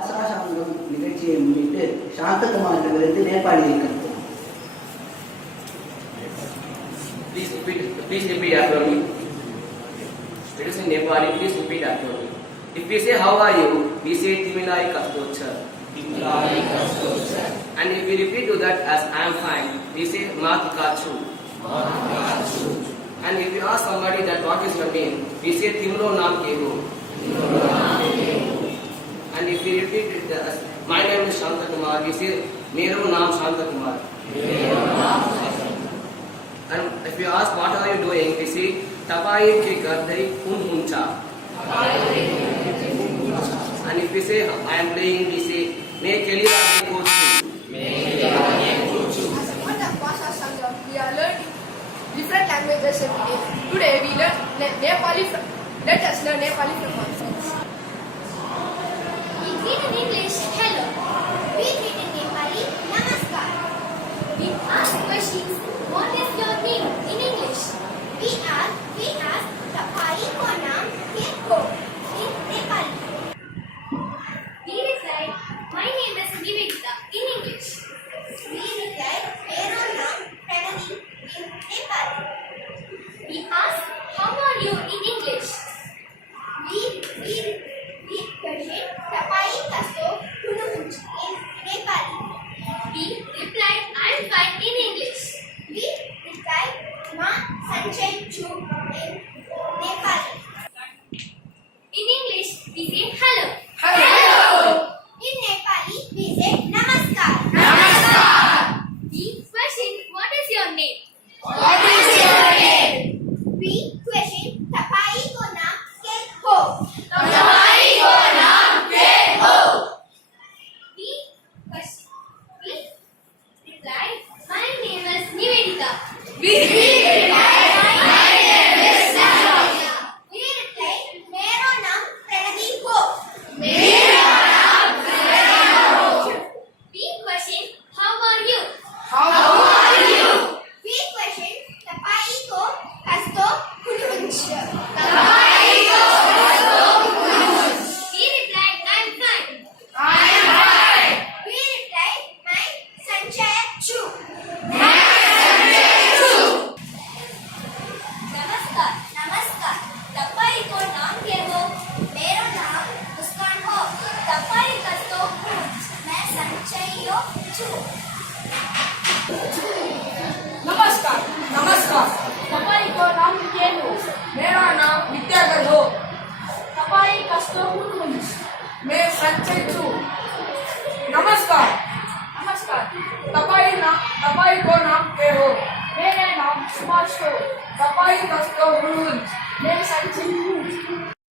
ஆசாசம் நிகழ்ச்சியை முன்னிட்டு சாந்தகுமாரிடமிருந்து நேபாளியை கற்போம். Please repeat after me. It is in Nepali. Please repeat after me. If we say how are you, we say Timilai Kastocha. Timilai Kastocha. And if we repeat to that as I am fine, we say Mat Kachu. Mat Kachu. And if you ask somebody that what is your name, we say Timro Naam Keho. Timro Naam Keho. And if we repeat it as my name is Shanta Kumar, we say Mero Naam Shanta Kumar. Mero Naam Shanta Kumar. And if you ask what are you doing, we say Tapai Ke Gardai Hun Huncha. And if we say I am playing, we say Me Keliva Me Kochu. Me Keliva Me Kochu. On the Bhasha Sangam, we are learning different languages every day. Today we learn Nepali. Let us learn Nepali from our friends. We greet in English, hello. We greet in Nepali, namaskar. We ask questions, what is your name in English? We ask, Tapai ko naam kya ho in Nepali. We reply, my name is Nivedita in English. We reply, mero naam Pranati in Nepali. We ask, how are you in English? We question, Tapai kasto hununch in Nepali. We reply, I am fine in English. We reply, Ma Sanchay Chu in Nepali. In English, we say hello. Hello. In Nepali, we say namaskar. Namaskar. We question, what is your name? What is your name? We question, Tapai ko naam kya ho? Tapai ko naam kya ho? We reply, my name is Nivedita. We reply, my name is Nivedita. We reply, mero naam Pranati ho. Mero naam Pranati ho. We question, how are you? How are you? We question, Tapai ko kasto hununch. Tapai ko kasto hununch. We reply, I am fine. I am fine. We reply, my Sanchay Chu. नमस्कार नमस्कार तपाई को नाम क्या हो? मेरा नाम मुस्कान हो. तपाई कस्तो मैं संचयो छु. नमस्कार नमस्कार तपाई को नाम क्या हो? मेरा नाम विद्याधर हो. तपाई कस्तो हुनुहुन्छ? मैं संचय छु. नमस्कार नमस्कार तपाई को नाम क्या हो? मेरा नाम सुभाष हो. तपाई कस्तो हुनुहुन्छ? मैं संचय छु.